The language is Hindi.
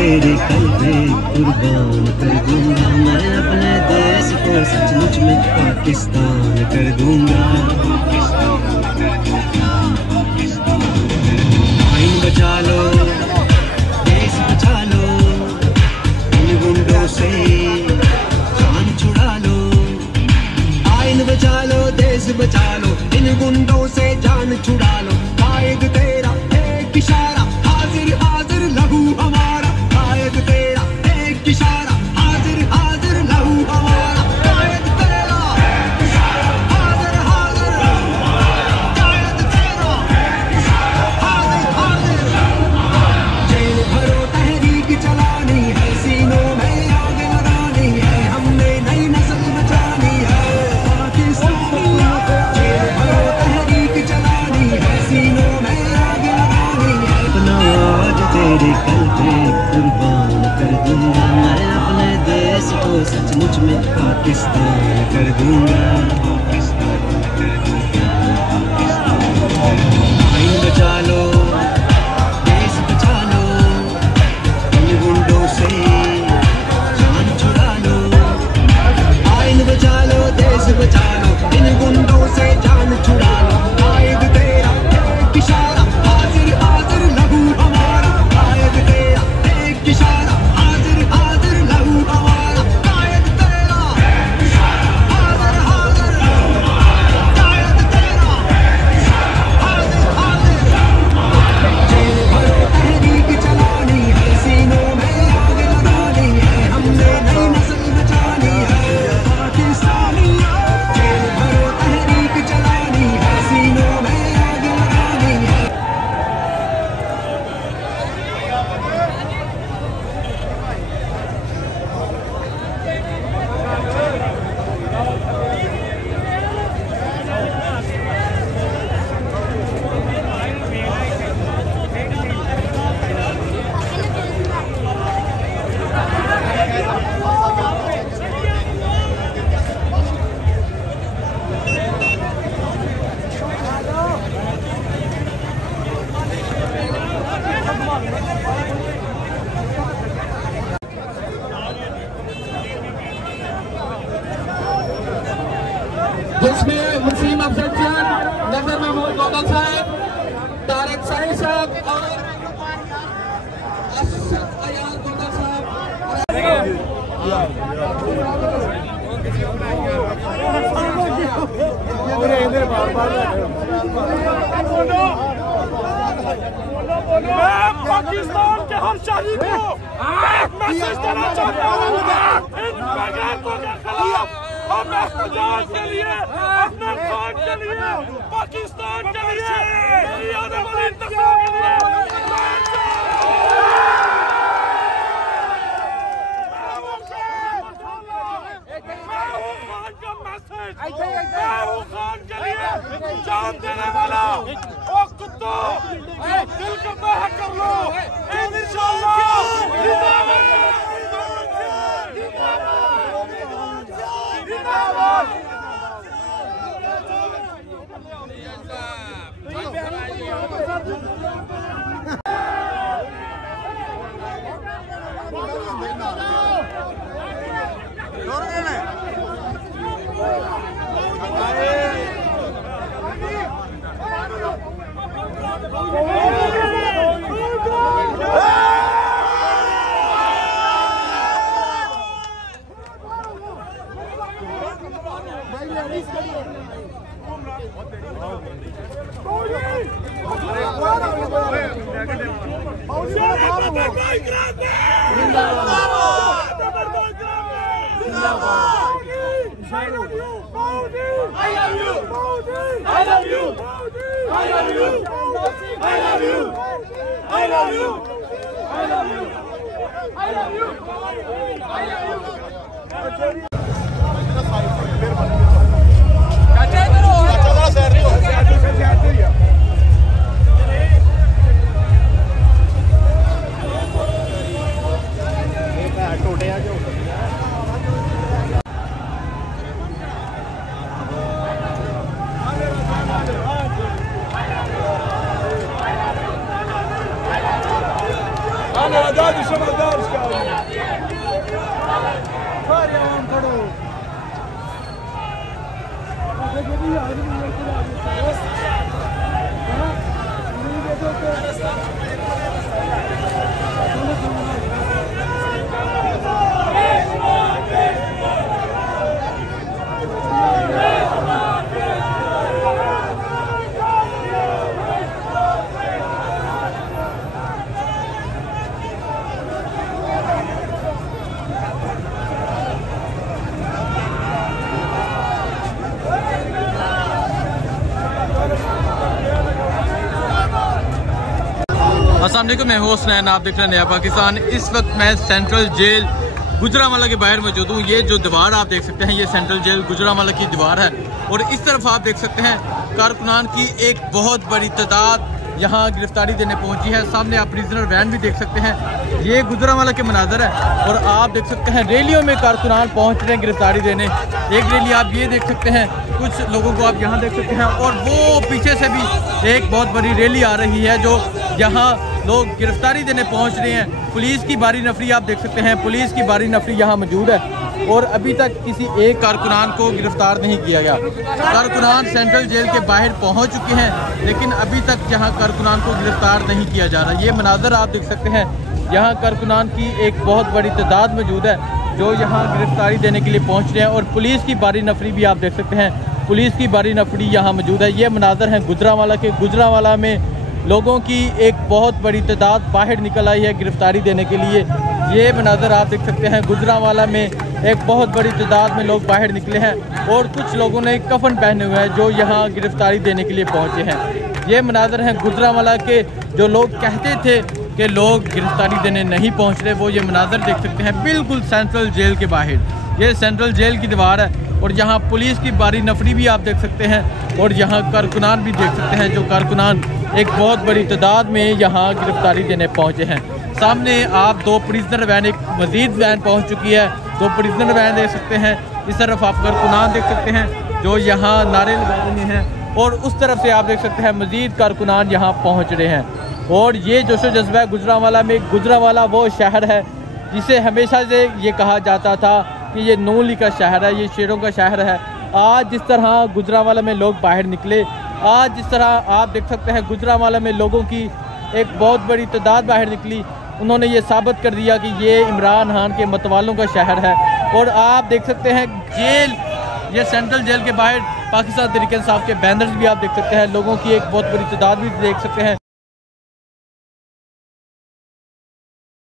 तेरे कल्बे कुर्बान कर दूंगा, मैं अपने देश को सचमुच में पाकिस्तान कर दूंगा। आइन बचा लो, देश बचा लो, इन गुंडों से जान छुड़ा लो। आइन बचा लो, देश बचा लो, इन गुंडों से जान छुड़ा लो। कायद तेरा एक इशारा, हाजिर हाजिर लहू हमारा। कायद तेरा एक इशारा, हाजिर हाजिर लहू हमारा। कायद तेरा एक इशारा, हाजिर हाजिर लहू हमारा। कायद तेरा एक इशारा, हाजिर हाजिर लहू हमारा। जेल भरो तहरीक चलानी है, सीनों में आग लगानी है, हमने नई नस्ल बचानी है। पाकिस्तानियों जेल भरो तहरीक चलानी है, सीनों में आग लगानी है। अपना आज तेरे कल्बे कुर्बान कर दूंगा, मैं अपने देश को सचमुच में पाकिस्तान कर दूंगा। आइन बचा लो, देश बचा लो, इन गुंडों से जान छुड़ा लो। आइन बचा लो, देश बचा लो, इन गुंडों से जान छुड़ा लो। कायद तेरा एक इशारा, हाजिर हाजिर लहू हमारा। कायद तेरा एक इशारा, हाजिर हाजिर लहू हमारा। कायद तेरा एक इशारा, हाजिर हाजिर लहू हमारा। कायद तेरा एक इशारा, हाजिर हाजिर लहू हमारा। जेल भरो तहरीक चलानी है, सीनों में आग लगानी है, हमने नई नस्ल बचानी है। पाकिस्तानियों जेल भरो तहरीक चलानी है, सीनों में आग लगानी है। जिसमें मुस्लिम अफसर नजर महमूद गौतम साहब, तारिक साहिब साहब और अशरफ अयाल गौतम मैं पाकिस्तान के हर शहरी को एक मैसेज देना चाहता हूँ, इन बगैरतों के खिलाफ हम एहतजाज के लिए, अपने खान के लिए, पाकिस्तान के लिए, मेरी आने वाली नस्लों के लिए मैं हूँ खान का मैसेज, मैं हूँ खान के लिए जान देने वाला। ओ कुत्तों, दिल का बह कर लो, इंशाअल्लाह अस्सलाम वालेकुम, मैं होस्ट नैन, आप देख रहे हैं नया पाकिस्तान। इस वक्त मैं सेंट्रल जेल गुजरांवाला के बाहर मौजूद हूँ। ये जो दीवार आप देख सकते हैं, ये सेंट्रल जेल गुजरांवाला की दीवार है। और इस तरफ आप देख सकते हैं कारकुनान की एक बहुत बड़ी तादाद यहाँ गिरफ्तारी देने पहुँची है। सामने आप प्रिजनर वैन भी देख सकते हैं। ये गुजरांवाला के मनाजर है। और आप देख सकते हैं रैलियों में कारकुनान पहुँच रहे हैं गिरफ्तारी देने। एक रैली आप ये देख सकते हैं, कुछ लोगों को आप यहाँ देख सकते हैं। और वो पीछे से भी एक बहुत बड़ी रैली आ रही है जो यहाँ लोग गिरफ्तारी देने पहुंच रहे हैं। पुलिस की भारी नफरी आप देख सकते हैं, पुलिस की भारी नफरी यहाँ मौजूद है। और अभी तक किसी एक कारकुनान को गिरफ्तार नहीं किया गया। कारकुनान सेंट्रल जेल के बाहर पहुंच चुके हैं, लेकिन अभी तक यहाँ कारकुनान को गिरफ्तार नहीं किया जा रहा। ये मनाजर आप देख सकते हैं, यहाँ कारकुनान की एक बहुत बड़ी तादाद मौजूद है जो यहाँ गिरफ्तारी देने के लिए पहुँच रहे हैं। और पुलिस की भारी नफरी भी आप देख सकते हैं, पुलिस की भारी नफरी यहाँ मौजूद है। ये मनाजर हैं गुजरांवाला के। गुजरांवाला में लोगों की एक बहुत बड़ी तादाद बाहर निकल आई है गिरफ्तारी देने के लिए। ये मनाजर आप देख सकते हैं, गुजरांवाला में एक बहुत बड़ी तादाद में लोग बाहर निकले हैं। और कुछ लोगों ने कफन पहने हुए हैं जो यहाँ गिरफ्तारी देने के लिए पहुँचे हैं। ये मनाजर हैं गुजरांवाला के। जो लोग कहते थे कि लोग गिरफ्तारी देने नहीं पहुँच रहे, वो ये मनाजर देख सकते हैं बिल्कुल सेंट्रल जेल के बाहर। ये सेंट्रल जेल की दीवार है। और यहाँ पुलिस की भारी नफरी भी आप देख सकते हैं। और यहाँ कारकुनान भी देख सकते हैं, जो कारकुनान एक बहुत बड़ी तादाद में यहाँ गिरफ्तारी देने पहुँचे हैं। सामने आप दो प्रिजनर वैन, एक मजीद वैन पहुँच चुकी है। दो प्रिजनर वैन देख सकते हैं। इस तरफ आप कारकुनान देख सकते हैं जो यहाँ नारे लगा रहे हैं। और उस तरफ से आप देख सकते हैं मजीद कारकुनान यहाँ पहुँच रहे हैं। और ये जोशो जज्बा है गुजरांवाला में। गुजरांवाला वो शहर है जिसे हमेशा से ये कहा जाता था कि ये नून लीग का शहर है, ये शेरों का शहर है। आज जिस तरह गुजरांवाला में लोग बाहर निकले, आज जिस तरह आप देख सकते हैं गुजरांवाला में लोगों की एक बहुत बड़ी तादाद बाहर निकली, उन्होंने ये साबित कर दिया कि ये इमरान खान के मतवालों का शहर है। और आप देख सकते हैं जेल, ये सेंट्रल जेल के बाहर पाकिस्तान तहरीक इंसाफ के बैनर्स भी आप देख सकते हैं। लोगों की एक बहुत बड़ी तादाद भी देख सकते हैं